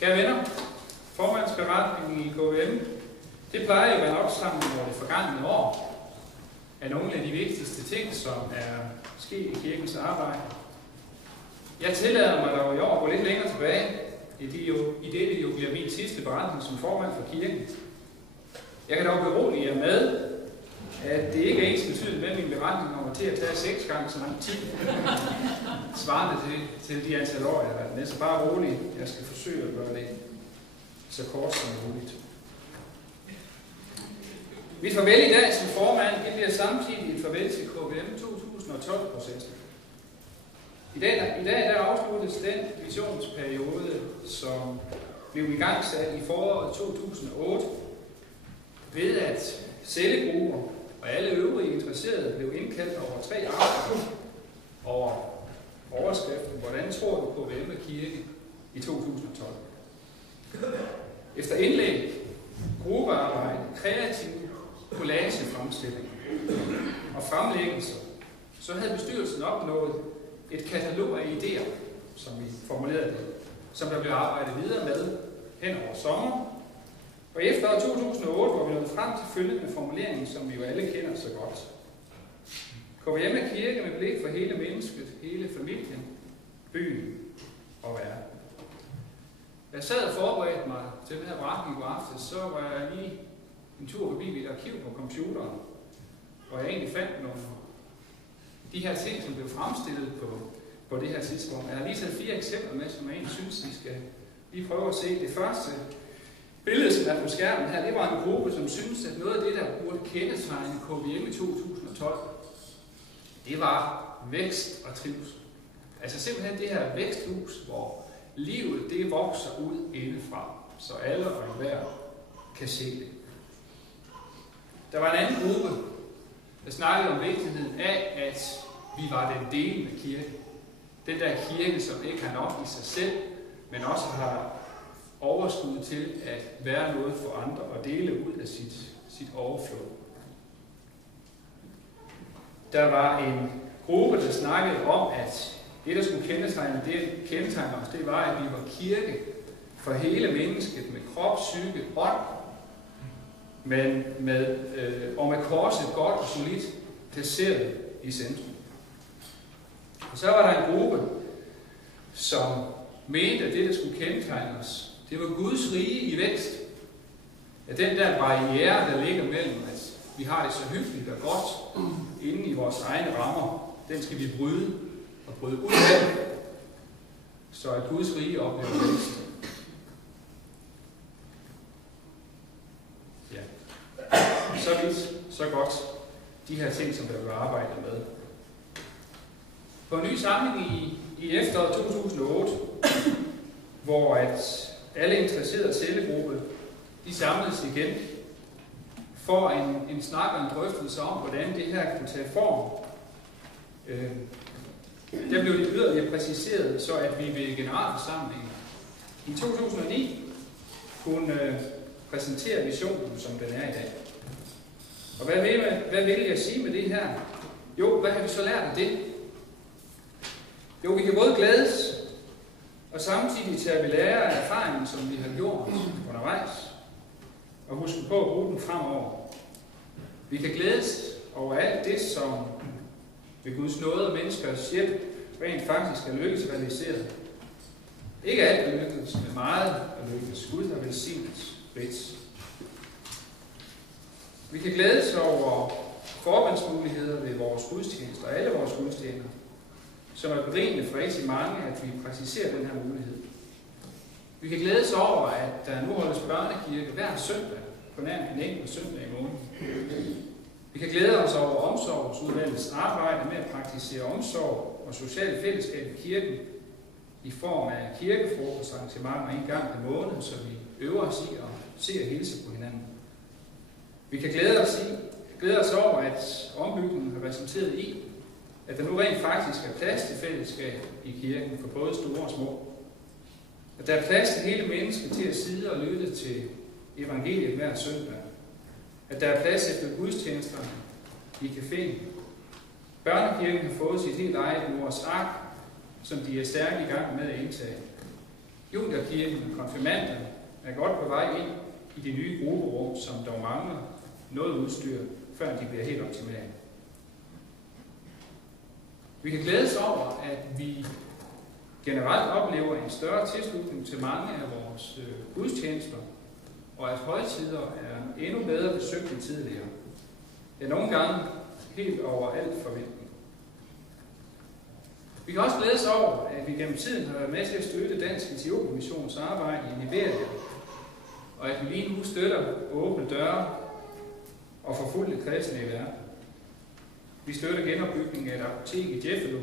Kære venner, formandsberetningen i KVM, det plejer jo at være en opsamling over det forgangne år af nogle af de vigtigste ting, som er sket i kirkens arbejde. Jeg tillader mig dog i år at gå lidt længere tilbage, i det jo bliver min sidste beretning som formand for kirken. Jeg kan dog berolige jer med, at det ikke er ens betydning med min beretning over til at tage 6 gange så lang tid, svarende til de antal år, jeg har været med. Så bare roligt, jeg skal forsøge at gøre det så kort som muligt. Mit farvel i dag som formand, det bliver samtidig et farvel til KVM 2012-processen. I dag der afsluttes den visionsperiode, som blev igangsat i foråret 2008, ved at cellegrupper og alle øvrige interesserede blev indkaldt over 3 aftener over overskriften "Hvordan tror du på KVM Kirke i 2012?". Efter indlæg, gruppearbejde, kreativ collagefremstilling og fremlæggelser, så havde bestyrelsen opnået et katalog af idéer, som vi formulerede det, som der blev arbejdet videre med hen over sommer. Og efter 2008 var vi nået frem til følgende formulering, som vi jo alle kender så godt. KVM er kirke med blik for hele mennesket, hele familien, byen og verden. Jeg sad og forberedte mig til den her beretning i går aftes, så var jeg lige en tur forbi mit arkiv på computeren, hvor jeg egentlig fandt nogle de her ting, som blev fremstillet på det her tidspunkt. Jeg har lige taget 4 eksempler med, som jeg egentlig synes, vi skal lige prøve at se. Det første billede, som er på skærmen her, det var en gruppe, som synes, at noget af det, der burde kendetegne KVM i 2012, det var vækst og trivsel. Altså simpelthen det her væksthus, hvor livet det vokser ud indefra, så alle og enhver kan se det. Der var en anden gruppe, der snakkede om vigtigheden af, at vi var den delende kirke. Den der kirke, som ikke har nok i sig selv, men også har overskud til at være noget for andre og dele ud af sit overflod. Der var en gruppe, der snakkede om, at det, der skulle kendetegne os, det var, at vi var kirke for hele mennesket med krop, psyke, ånd, men og med korset godt og solidt placeret i centrum. Og så var der en gruppe, som mente, at det, der skulle kendetegne os, det var Guds rige i vækst. At den der barriere, der ligger mellem, at vi har det så hyggeligt og godt inde i vores egne rammer, den skal vi bryde og bryde ud af, så at Guds rige oplever vækst. Ja. Så vidt, så godt. De her ting, som der blev arbejdet med. På en ny samling i efteråret 2008, hvor at alle interesserede cellegrupper, de samledes igen for en snak og en drøftelse om, hvordan det her kunne tage form. Der blev det yderligere præciseret, så at vi ved generalforsamlingen i 2009 kunne præsentere visionen, som den er i dag. Og hvad vil jeg sige med det her? Jo, hvad har vi så lært af det? Jo, vi kan både glædes, og samtidig tager vi lære af erfaringen, som vi har gjort undervejs, og huske på at bruge den fremover. Vi kan glædes over alt det, som ved Guds nåde og menneskers hjælp rent faktisk er lykkedes realiseret. Ikke alt er lykkedes, men meget er lykkedes. Gud har velsignet rigt. Vi kan glædes over forbandsmuligheder ved vores gudstjenester, og alle vores gudstjenester, som er berigende for rigtig mange, at vi praktiserer den her mulighed. Vi kan glædes over, at der nu holdes børnekirke hver søndag, på nær en enkelt søndag i måneden. Vi kan glæde os over omsorgsudvalgets arbejde med at praktisere omsorg og socialt fællesskab i kirken i form af kirkefrokostarrangementer en gang per måned, så vi øver os i at se og hilse på hinanden. Vi kan glæde os over, at ombygningen har resulteret i, at der nu rent faktisk er plads til fællesskab i kirken for både store og små. At der er plads til hele mennesket til at sidde og lytte til evangeliet hver søndag. At der er plads efter gudstjenesterne i caféen. Børnekirken har fået sit helt eget mors ark, som de er stærkt i gang med at indtage. Juniorkirken og konfirmanderne er godt på vej ind i de nye grupperum, som dog mangler noget udstyr, før de bliver helt optimale. Vi kan glædes over, at vi generelt oplever en større tilslutning til mange af vores gudstjenester, og at højtider er endnu bedre besøgt end tidligere. Ja, nogle gange helt over alt forventning. Vi kan også glædes over, at vi gennem tiden har været med til at støtte Dansk Etiopien-missions arbejde i Nigeria, og at vi lige nu støtter Åbne Døre og Forfulgte kristne i verden. Vi støtter genopbygningen af et apotek i Jeffelo,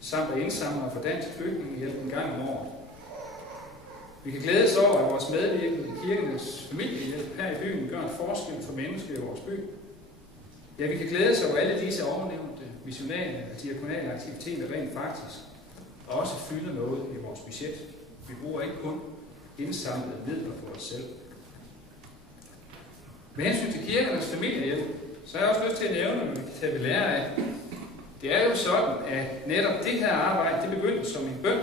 samt at indsamler for Dansk Flygtningehjælp en gang om året. Vi kan glædes over, at vores medvirkning i kirkenes familiehjælp her i byen gør en forskel for mennesker i vores by. Ja, vi kan glædes over alle disse ovennævnte missionale og diakonale aktiviteter rent faktisk også fylder noget i vores budget. Vi bruger ikke kun indsamlede midler på os selv. Med hensyn til kirkernes familiehjælp, så har jeg også lyst til at nævne, hvad vi kan tage ved lære af. Det er jo sådan, at netop det her arbejde, det begyndte som en bøn.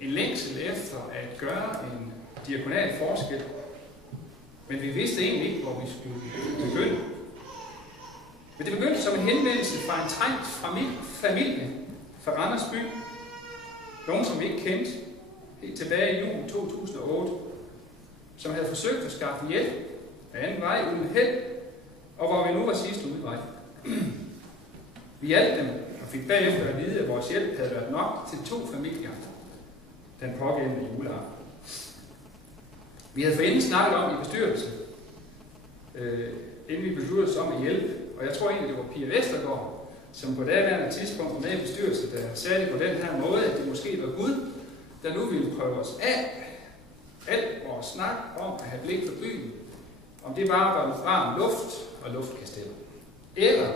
En længsel efter at gøre en diakonal forskel. Men vi vidste egentlig ikke, hvor vi skulle begynde. Men det begyndte som en henvendelse fra en trængt familie fra Randers by. Nogen, som vi ikke kendte, helt tilbage i juni 2008, som havde forsøgt at skaffe hjælp af anden vej uden held, og hvor vi nu var sidste udvej. Vi hjalp dem og fik bagefter at vide, at vores hjælp havde været nok til 2 familier den pågældende juleaften. Vi havde forinden snakket om i bestyrelsen, inden vi besluttede os om at hjælpe, og jeg tror egentlig, det var Pia Vestergaard, som på daværende tidspunkt var med i bestyrelsen, der sagde det på den her måde, at det måske var Gud, der nu ville prøve os af. Alt vores snak om at have blik for byen, om det bare var varm luft og luftkasteller. Eller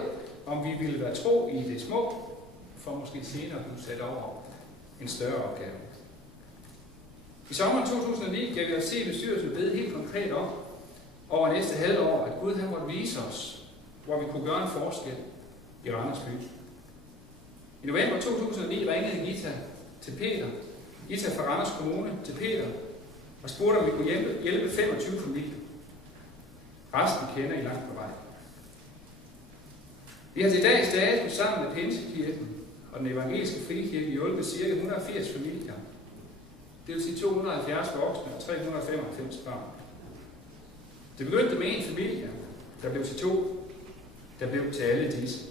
om vi ville være tro i det små, for måske senere at blive sat over en større opgave. I sommeren 2009 gav vi os se i bestyrelsen bede helt konkret om, over næste halvår, at Gud han måtte vise os, hvor vi kunne gøre en forskel i Randers by. I november 2009 ringede Gita til Peter, Gita fra Randers Kommune til Peter, og spurgte, om vi kunne hjælpe 25 familier. Resten kender I langt på vej. Vi har til dags dato sammen med Pinsekirken og den evangeliske frikirke hjulpet ca. 180 familier. Det vil sige 270 voksne og 395 børn. Det begyndte med en familie, der blev til 2, der blev til alle disse.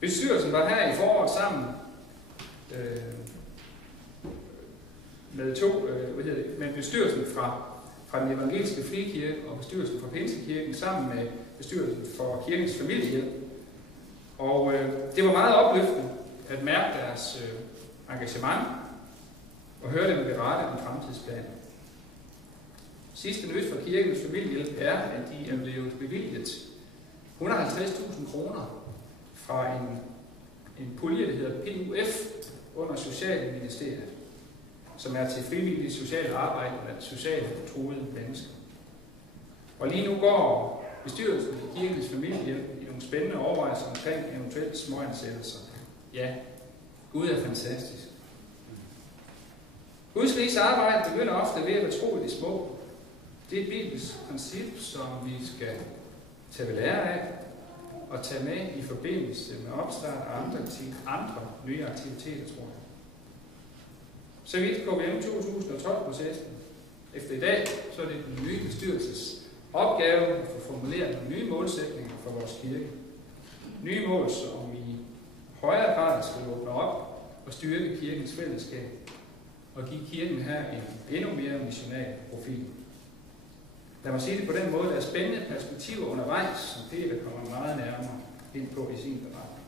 Bestyrelsen var her i foråret sammen med bestyrelsen fra den evangeliske frikirke og bestyrelsen fra Pinsekirken sammen med bestyrelsen for kirkens familiehjælp. Og det var meget opløftende at mærke deres engagement og høre dem berette om fremtidsplaner. Sidste nyt fra kirkens familiehjælp er, at de er blevet bevilget 150.000 kroner fra en pulje, der hedder PUF under Socialministeriet, som er til frivillige sociale arbejde blandt socialt truede mennesker. Og lige nu går bestyrelsen i kirkens familiehjælp i nogle spændende overvejelser omkring eventuelle småansættelser. Ja, Gud er fantastisk. Guds riges arbejde begynder ofte ved at være tro i det små. Det er et bibelsk princip, som vi skal tage ved lære af og tage med i forbindelse med opstart af andre nye aktiviteter, tror jeg. Så vidt går vi igennem 2012-processen. Efter i dag, så er det den nye bestyrelses opgave at få formuleret nogle nye målsætninger for vores kirke. Nye mål, som i højere grad skal åbne op og styrke kirkens fællesskab og give kirken her en endnu mere missional profil. Lad mig sige det på den måde, der er spændende perspektiver undervejs, som Peter kommer meget nærmere ind på i sin beretning.